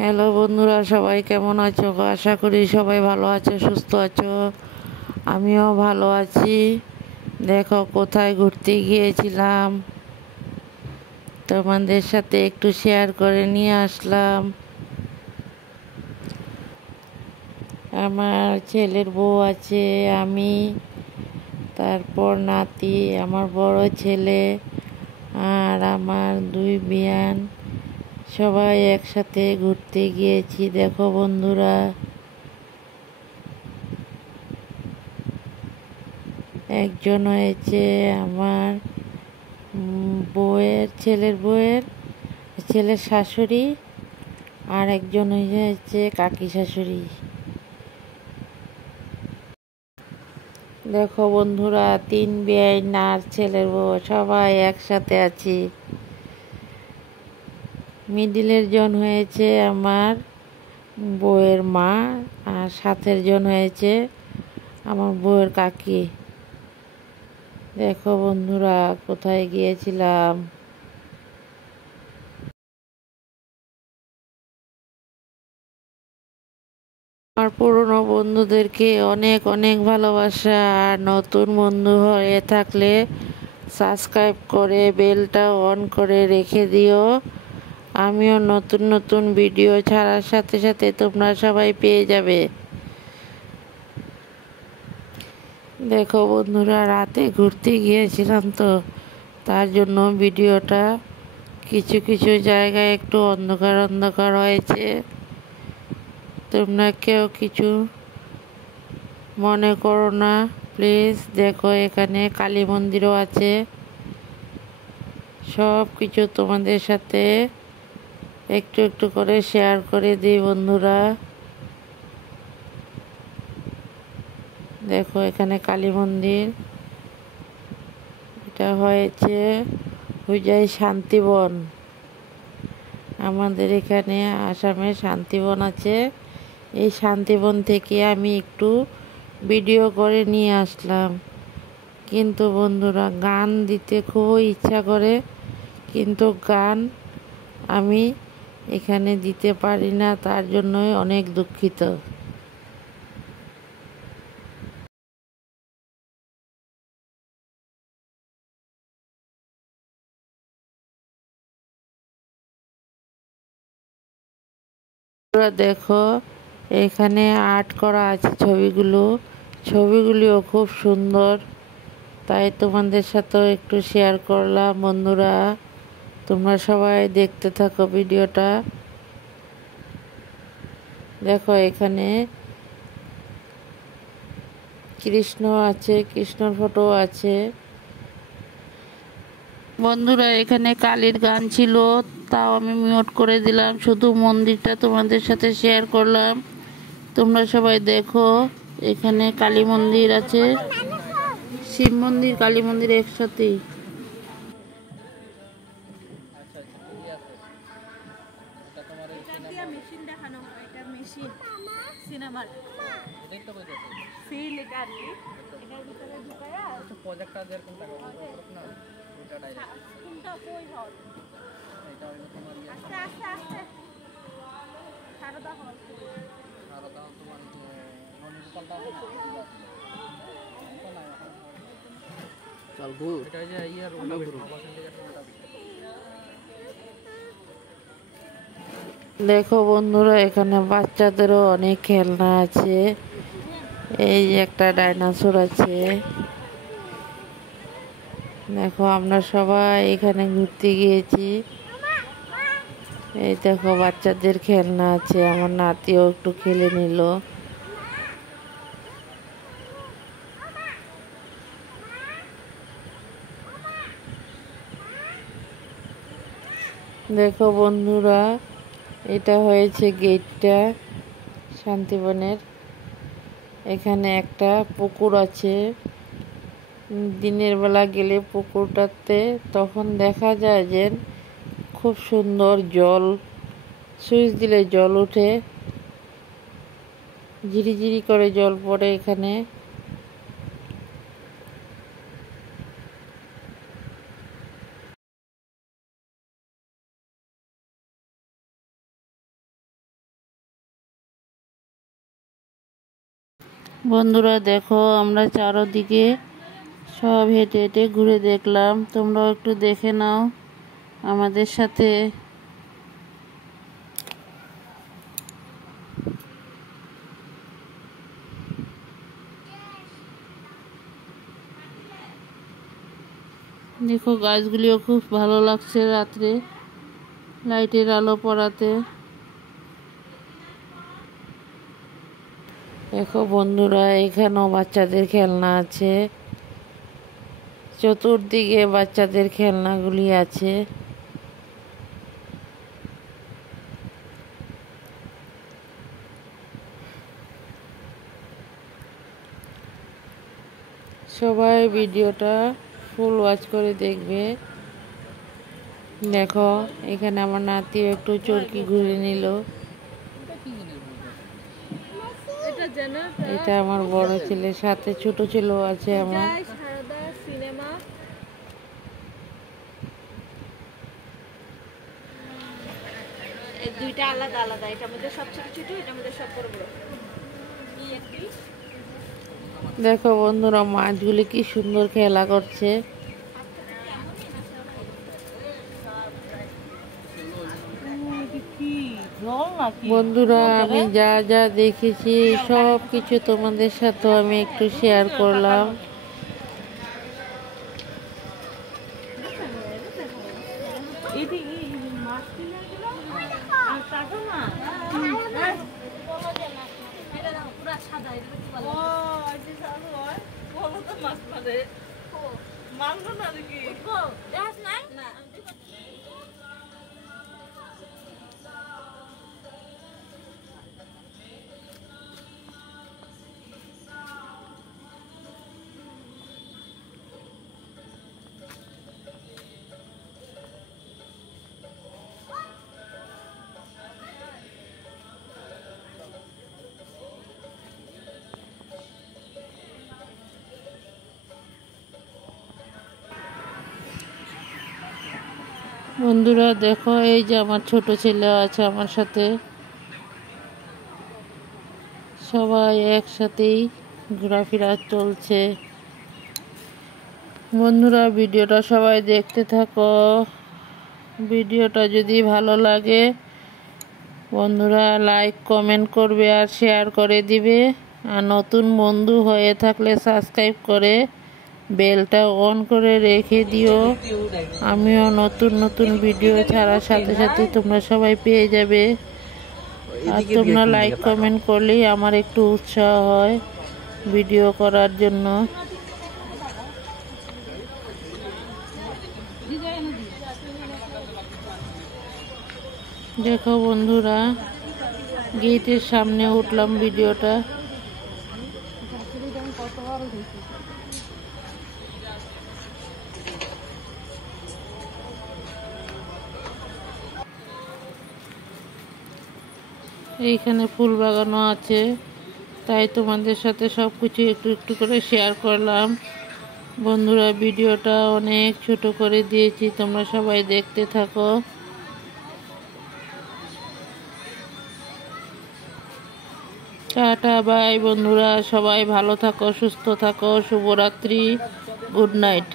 Hello বন্ধুরা, সবাই কেমন আছো? আশা করি সবাই ভালো আছো, সুস্থ আছো। আমিও ভালো আছি। দেখো কোথায় ঘুরতে গিয়েছিলাম, তোমাদের সাথে একটু শেয়ার করে নিয়ে আসলাম। আমার ছেলের বউ আছে, আমি, তারপর নাতি, আমার বড় ছেলে আর আমার দুই বিয়ান, সবাই একসাথে ঘুরতে গিয়েছি। দেখো বন্ধুরা, একজন হয়েছে আমার ছেলের শাশুড়ি, আর একজন হয়েছে কাকি শাশুড়ি। দেখো বন্ধুরা, তিন বেয়াই আর ছেলের বউ সবাই একসাথে আছি। মিডিলের জন হয়েছে আমার বউয়ের মা, আর সাথের জন হয়েছে আমার বউয়ের কাকি। দেখো বন্ধুরা, কোথায় গিয়েছিলাম। আমার পুরনো বন্ধুদেরকে অনেক অনেক ভালোবাসা, আর নতুন বন্ধু হয়ে থাকলে সাবস্ক্রাইব করে বেলটা অন করে রেখে দিও। আমিও নতুন নতুন ভিডিও ছাড়ার সাথে সাথে তোমরা সবাই পেয়ে যাবে। দেখো বন্ধুরা, রাতে ঘুরতে গিয়েছিলাম তো, তার জন্য ভিডিওটা কিছু কিছু জায়গায় একটু অন্ধকার অন্ধকার হয়েছে। তোমরা কেউ কিছু মনে করো না প্লিজ। দেখো এখানে কালী মন্দিরও আছে। সব কিছু তোমাদের সাথে একটু একটু করে শেয়ার করে দিই বন্ধুরা। দেখো এখানে কালী মন্দির, এটা হয়েছে হুজাই শান্তিবন। আমাদের এখানে আসামে শান্তিবন আছে। এই শান্তিবন থেকে আমি একটু ভিডিও করে নিয়ে আসলাম। কিন্তু বন্ধুরা, গান দিতে খুবই ইচ্ছা করে, কিন্তু গান আমি এখানে দিতে পারি না, তার জন্যই অনেক দুঃখিত। দেখো এখানে আর্ট করা আছে, ছবিগুলিও খুব সুন্দর, তাই তোমাদের সাথেও একটু শেয়ার করলাম বন্ধুরা। তোমরা সবাই দেখতে থাকো ভিডিওটা। দেখো এখানে কৃষ্ণ আছে, কৃষ্ণর ফটো আছে। বন্ধুরা, এখানে কালীর গান ছিল, তাও আমি মিউট করে দিলাম, শুধু মন্দিরটা তোমাদের সাথে শেয়ার করলাম। তোমরা সবাই দেখো, এখানে কালী মন্দির আছে, শিব মন্দির কালী মন্দির একসাথেই। দেখো বন্ধুরা, এখানে বাচ্চাদেরও অনেক খেলনা আছে। এই যে একটা ডাইনোসর আছে। দেখো আমরা সবাই এখানে ঘুরতে গিয়েছি। এই দেখো বাচ্চাদের খেলনা আছে, আমার নাতিও একটু খেলে নিল। দেখো বন্ধুরা, এটা হয়েছে গেটটা শান্তিবনের। এখানে একটা পুকুর আছে। দিনের বেলা গেলে পুকুরটাতে তখন দেখা যায় যে খুব সুন্দর জল, সুইচ দিলে জল ওঠে, ঝিরিঝিরি করে জল পড়ে এখানে। বন্ধুরা দেখো, আমরা চারদিকে সব হেঁটে হেঁটে ঘুরে দেখলাম, তোমরাও একটু দেখে নাও আমাদের সাথে। দেখো গাছগুলিও খুব ভালো লাগছে রাত্রে লাইটের আলো পড়াতে। দেখো বন্ধুরা, এখানেও বাচ্চাদের খেলনা আছে, চতুর্দিকে বাচ্চাদের খেলনাগুলি আছে। সবাই ভিডিওটা ফুল ওয়াচ করে দেখবে। দেখো এখানে আমার নাতিও একটু চরকি ঘুরে নিল। এটা আমার বড় ছেলে, সাথে ছোট ছেলেও আছে আমার। দুইটা আলাদা আলাদা, এটার মধ্যে সব ছোট ছোট, এটার মধ্যে সব বড় বড়। দেখো বন্ধুরা, মাছগুলি কি সুন্দর খেলা করছে। বন্ধুরা, আমি যা যা দেখেছি সব কিছু তোমাদের সাথে আমি একটু শেয়ার করলাম। বন্ধুরা দেখো, এই যে আমার ছোট ছেলে আছে আমার সাথে, সবাই একসাথেই ঘোরাফেরা চলছে। বন্ধুরা ভিডিওটা সবাই দেখতে থাকো। ভিডিওটা যদি ভালো লাগে বন্ধুরা লাইক কমেন্ট করবে আর শেয়ার করে দিবে। আর নতুন বন্ধু হয়ে থাকলে সাবস্ক্রাইব করে বেলটা অন করে রেখে দিও। আমিও নতুন নতুন ভিডিও ছাড়ার সাথে সাথে তোমরা সবাই পেয়ে যাবে। আর তোমরা লাইক কমেন্ট করলেই আমার একটু উৎসাহ হয় ভিডিও করার জন্য। দেখো বন্ধুরা, গেটের সামনে উঠলাম ভিডিওটা। এইখানে ফুল বাগানও আছে, তাই তোমাদের সাথে সব কিছু একটু একটু করে শেয়ার করলাম। বন্ধুরা ভিডিওটা অনেক ছোট করে দিয়েছি, তোমরা সবাই দেখতে থাকো। টাটা বাই বন্ধুরা, সবাই ভালো থাকো, সুস্থ থাকো, শুভরাত্রি, গুড নাইট।